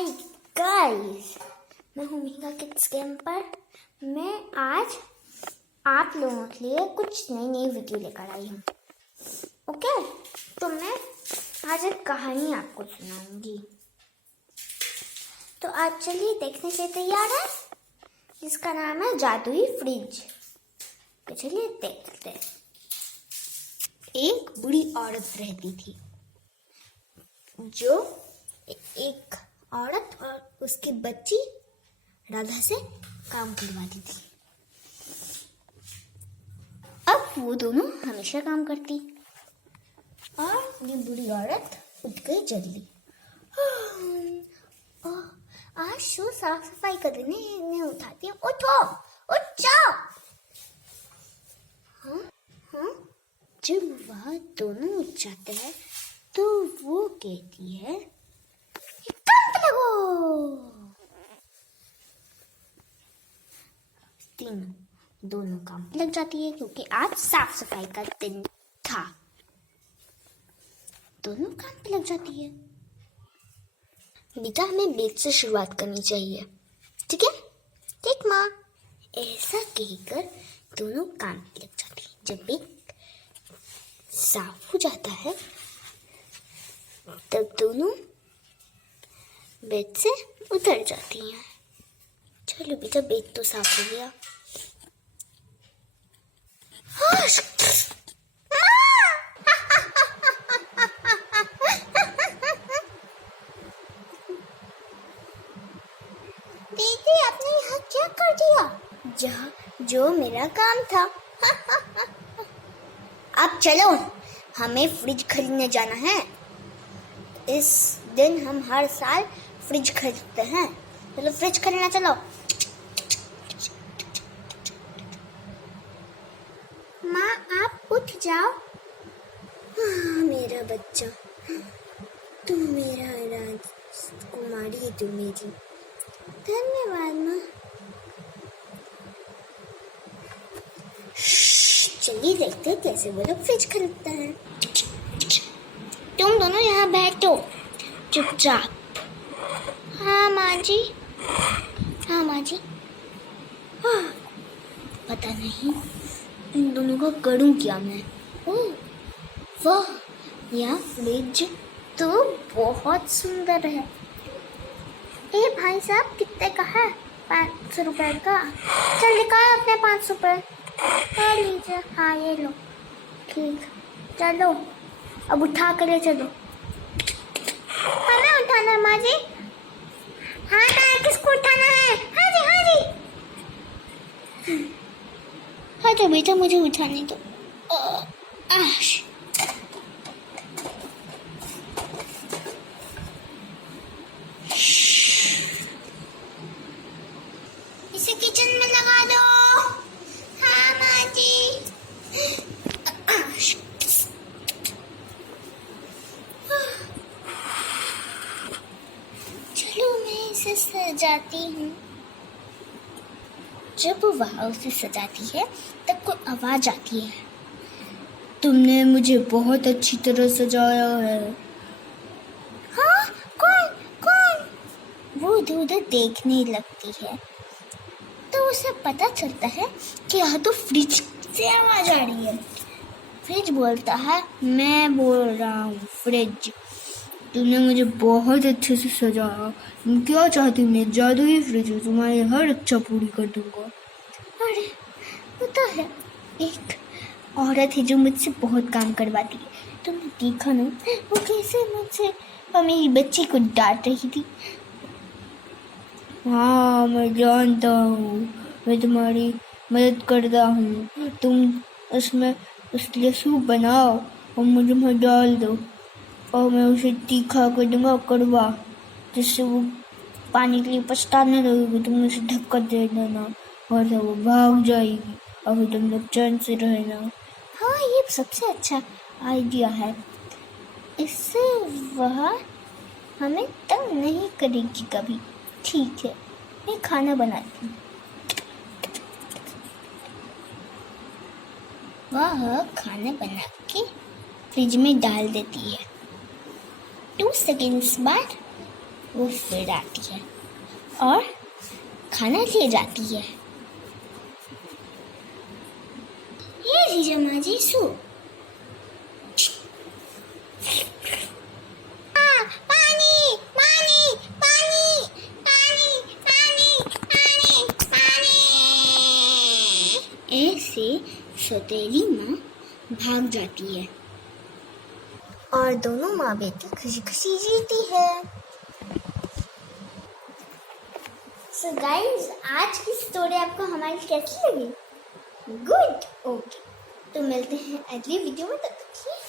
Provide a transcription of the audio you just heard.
Hi guys, मैं हूँ Mika kids game पर। मैं आज आप लोगों के लिए कुछ नई वीडियो लेकर आई हूँ। ओके, तो मैं आज एक कहानी आपको सुनाऊंगी। तो आज चलिए देखने के लिए तैयार है, जिसका नाम है जादुई फ्रिज। तो चलिए देखते हैं। एक बुरी औरत रहती थी, जो एक औरत और उसकी बच्ची राधा से काम करवाती थी। अब वो दोनों हमेशा काम करती और ये बुरी औरत उठ गई जल्दी। आज शो साफ सफाई करने इन्हें उठाती है। उठो, उठ जाओ। हाँ, जब वह दोनों उठ जाते हैं तो वो कहती है, काम पे लगो। दोनों काम पे लग जाती है, क्योंकि आज साफ सफाई का दिन था। दोनों काम पे लग जाती है। बेटा, हमें बेट से शुरुआत करनी चाहिए, ठीक है? ठीक माँ। ऐसा कहकर दोनों काम पे लग जाती है। जब बेट साफ हो जाता है तब दोनों बेड से उतर जाती हैं। चलो बेटा, बेड तो साफ हो गया। दीदी, आपने यहाँ क्या कर दिया? जो मेरा काम था। अब चलो, हमें फ्रिज खरीदने जाना है। इस दिन हम हर साल फ्रिज खरीदते हैं। चलो फ्रिज खरीदना चलो। माँ, आप उठ जाओ। मेरा बच्चा, तू मेरा राजकुमारी, तू मेरी। धन्यवाद माँ। चलिए देखते हैं कैसे वो लोग फ्रिज खरीदता है। तुम दोनों यहाँ बैठो चुपचाप। हाँ माँ जी, हाँ माँ जी। पता नहीं इन दोनों को करूँ क्या मैं। ओह वाह, यह फ्रिज तो बहुत सुंदर है। ए भाई साहब, कितने का है? 500 रुपए का। चल निकाल अपने 500 रुपए। लीजिए। हाँ ये लो। ठीक, चलो अब उठा कर ले चलो। हमें उठाना है माँ जी। हाँ ना, किसको उठाना है? हाँ जी, हाँ जी। हाँ तो बेटा, मुझे उठाने दो। इसे किचन में लगा दो। हाँ माँ जी। चलो मैं इसे सजाती हूँ। जब वह उसे सजाती है तब कोई आवाज आती है, तुमने मुझे बहुत अच्छी तरह सजाया है। हाँ, कौन? वो इधर उधर देखने लगती है तो उसे पता चलता है कि यह तो फ्रिज से आवाज आ रही है। फ्रिज बोलता है, मैं बोल रहा हूँ फ्रिज, तुमने मुझे बहुत अच्छे से सजाया। तुम क्या चाहती हो? मैं जादुई फ्रिज हूँ, तुम्हारी हर इच्छा पूरी कर दूंगा। अरे वो तो है, एक औरत है जो मुझसे बहुत काम करवाती है। तुमने देखा ना वो कैसे मुझसे और मेरी बच्ची को डांट रही थी। हाँ मैं जानता हूँ, मैं तुम्हारी मदद करता हूँ। तुम उसके सूप बनाओ और मुझे वहाँ डाल दो, और मैं उसे तीखा कर दूंगा, कड़वा, जिससे वो पानी के लिए पछताने लगेगी। तुम उसे धक्का दे देना और तो वो भाग जाएगी, और फिर तुम लोग चैन से रहना। हाँ, ये सबसे अच्छा आइडिया है। इससे वह हमें तंग नहीं करेगी कभी। ठीक है, मैं खाना बनाती हूँ। वह खाना बना के फ्रिज में डाल देती है। 2 सेकंड्स बाद वो फिर आती है और खाना ले जाती है। ये जीजा माँ जी सो। पानी पानी पानी पानी पानी पानी पानी। ऐसे सौतेली माँ भाग जाती है और दोनों माँ बेटी खुशी खुशी जीती है। सो गाइस, आज की स्टोरी आपको हमारी कैसी लगी? Good, okay. तो मिलते हैं अगली वीडियो में, तब तक के लिए